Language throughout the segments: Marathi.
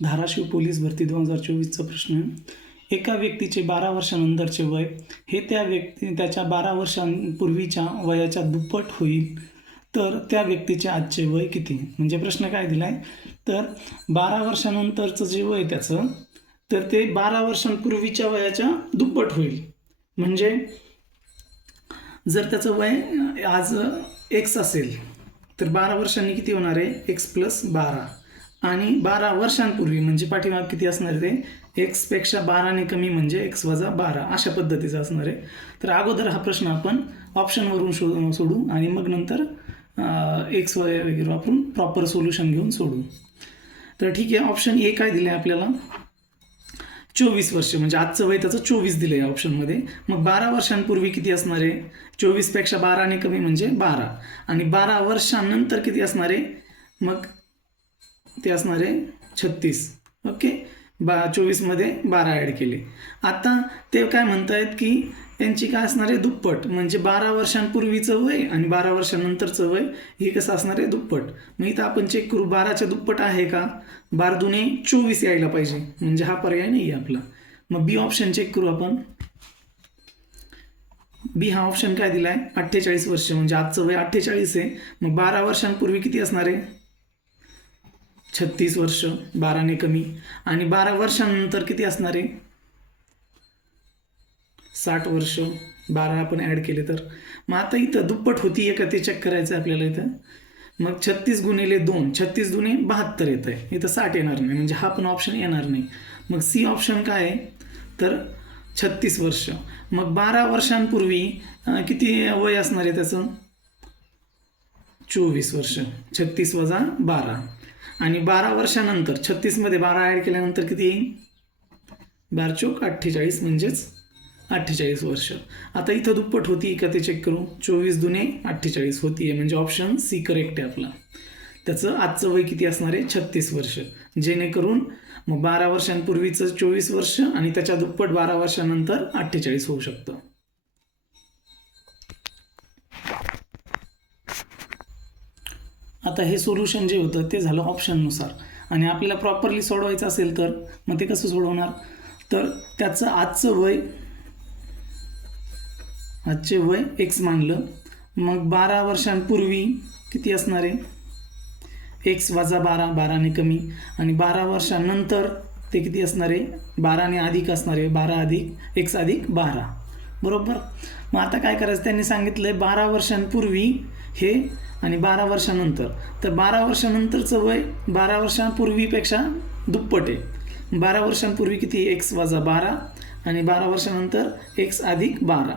धाराशिव पोलीस भरती 2024चा प्रश्न आहे. एका व्यक्तीचे 12 वर्षानंतरचे वय हे त्याच्या 12 वर्षांपूर्वीच्या वयाच्या दुप्पट होईल, तर त्या व्यक्तीचे आजचे वय किती? म्हणजे प्रश्न काय दिला आहे, तर 12 वर्षानंतरचं जे वय त्याचं, तर ते 12 वर्षांपूर्वीच्या वयाच्या दुप्पट होईल. म्हणजे जर त्याचं वय आज एक्स असेल तर 12 वर्षांनी किती होणार आहे? X plus 12. आणि 12 वर्षांपूर्वी म्हणजे पाठीमाग किती असणार आहे ते? एक्सपेक्षा 12ने कमी म्हणजे एक्स वजा 12 अशा पद्धतीचं असणार आहे. तर अगोदर हा प्रश्न आपण ऑप्शनवरून सोडू आणि मग नंतर एक्स वगैरे वापरून प्रॉपर सोल्युशन घेऊन सोडू. तर ठीक आहे, ऑप्शन ए काय दिलं आहे आपल्याला? 24 वर्ष, म्हणजे आजचं वय त्याचं 24 दिलं आहे ऑप्शनमध्ये. मग 12 वर्षांपूर्वी किती असणार आहे? 24पेक्षा 12ने कमी म्हणजे 12. आणि 12 वर्षांनंतर किती असणार आहे? मग ते असणार आहे 36. ओके, 24मध्ये 12 ॲड केले. आता ते काय म्हणत आहेत की त्यांची काय असणार आहे? दुप्पट. म्हणजे 12 वर्षांपूर्वीचं वय आणि 12 वर्षांनंतरचं वय हे कसं असणार आहे? दुप्पट. मग इथं आपण चेक करू 12च्या दुप्पट आहे का? 12 दुने 24 यायला पाहिजे, म्हणजे हा पर्याय नाही आहे आपला. मग बी ऑप्शन चेक करू आपण. बी हा ऑप्शन काय दिला आहे? 48 वर्ष, म्हणजे आजचं वय 48 आहे. मग 12 वर्षांपूर्वी किती असणार आहे? 36 वर्ष, 12ने कमी. आणि 12 वर्षांनंतर किती असणार आहे? 60 वर्ष, 12 आपण ॲड केले तर. मग आता इथं दुप्पट होती आहे का ते चेक करायचं आहे आपल्याला इथं. मग 36 गुणिले 2, 36 दुने 72 येतं आहे. इथं 60 येणार नाही, म्हणजे हा पण ऑप्शन येणार नाही. मग सी ऑप्शन काय आहे? तर 36 वर्ष. मग 12 वर्षांपूर्वी किती वय असणार आहे त्याचं? 24 वर्ष, 36 वजा 12. आणि 12 वर्षानंतर 36मध्ये 12 ॲड केल्यानंतर किती येईल? 12 चोक 48, म्हणजेच 48 वर्ष. आता इथं दुप्पट होती का ते चेक करू. 24 दुने 48 होती आहे, म्हणजे ऑप्शन सी करेक्ट आहे आपला. त्याचं आजचं वय किती असणार आहे? 36 वर्ष. जेणेकरून मग 12 वर्षांपूर्वीचं 24 वर्ष आणि त्याच्या दुप्पट 12 वर्षानंतर 48 होऊ शकतं. आता हे सोल्युशन जे होतं ते झालं ऑप्शननुसार. आणि आपल्याला प्रॉपरली सोडवायचं असेल तर मग ते कसं सोडवणार? तर त्याचं आजचे वय एक्स मानलं. मग 12 वर्षांपूर्वी किती असणार आहे? एक्स वजा 12, 12ने कमी. आणि 12 वर्षांनंतर ते किती असणार आहे? 12ने अधिक असणार आहे, 12 अधिक एक्स अधिक 12. बरोबर. मग आता काय करायचं? त्यांनी सांगितलं आहे 12 वर्षांपूर्वी हे आणि 12 वर्षानंतर. तर 12 वर्षानंतरचं वय 12 वर्षांपूर्वीपेक्षा दुप्पट आहे. 12 वर्षांपूर्वी किती? एक्स वजा 12 आणि 12 वर्षानंतर एक्स अधिक 12.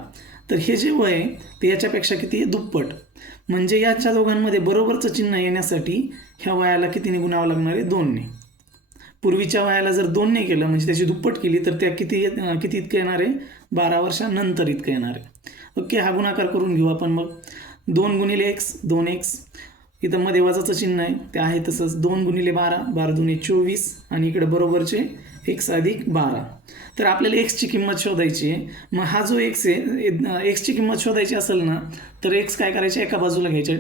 तर हे जे वय आहे ते याच्यापेक्षा किती आहे? दुप्पट. म्हणजे याच्या दोघांमध्ये बरोबरचं चिन्ह येण्यासाठी ह्या वयाला कितीने गुणावं लागणार आहे? 2ने. पूर्वीच्या वयाला जर 2ने केलं म्हणजे त्याची दुप्पट केली तर त्या किती इतकं येणार आहे? 12 वर्षानंतर इतकं येणार आहे. ओके, हा गुणाकार करून घेऊ आपण. मग 2 गुणिले एक्स 2x, इथं मध्ये वजाचं चिन्ह आहे ते आहे तसंच. 2 गुणिले 12, 12 दुने 24 आणि इकडे बरोबरचे एक्स अधिक 12. तर आपल्याला एक्सची किंमत शोधायची आहे. मग हा जो एक्स आहे, एक्सची किंमत शोधायची असेल ना तर एक्स काय करायचे? एका बाजूला घ्यायचे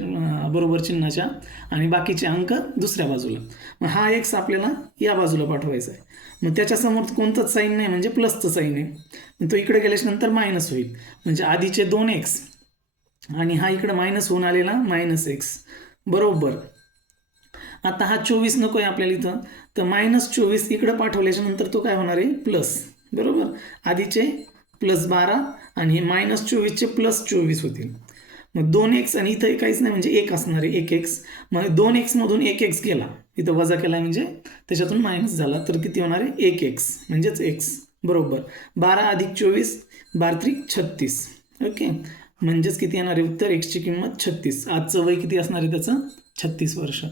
बरोबर चिन्हाच्या आणि बाकीचे अंक दुसऱ्या बाजूला. मग हा एक्स आपल्याला या बाजूला पाठवायचा आहे. मग त्याच्यासमोर कोणतंच साईन नाही, म्हणजे प्लसचं साईन आहे. मग तो इकडे गेल्याच्यानंतर मायनस होईल, म्हणजे आधीचे 2x आणि हा इकडे मायनस होऊन आलेला -x. बरोबर. आता हा 24 नको आहे आपल्याला इथं, तर -24 इकडं पाठवल्याच्या नंतर तो काय होणार आहे? प्लस. बरोबर. आधीचे +12 आणि हे -24चे +24 होतील. मग 2x आणि इथं काहीच नाही, म्हणजे 1 असणार आहे, 1x. मग 2x मधून 1x गेला, इथं वजा केला म्हणजे त्याच्यातून मायनस झाला, तर किती होणार आहे? 1x, म्हणजेच x. बरोबर. 12 अधिक 24, 12 36. ओके, म्हणजेच किती येणार आहे उत्तर? एक्सची किंमत 36. आजचं वय किती असणार आहे त्याचं? 36 वर्ष.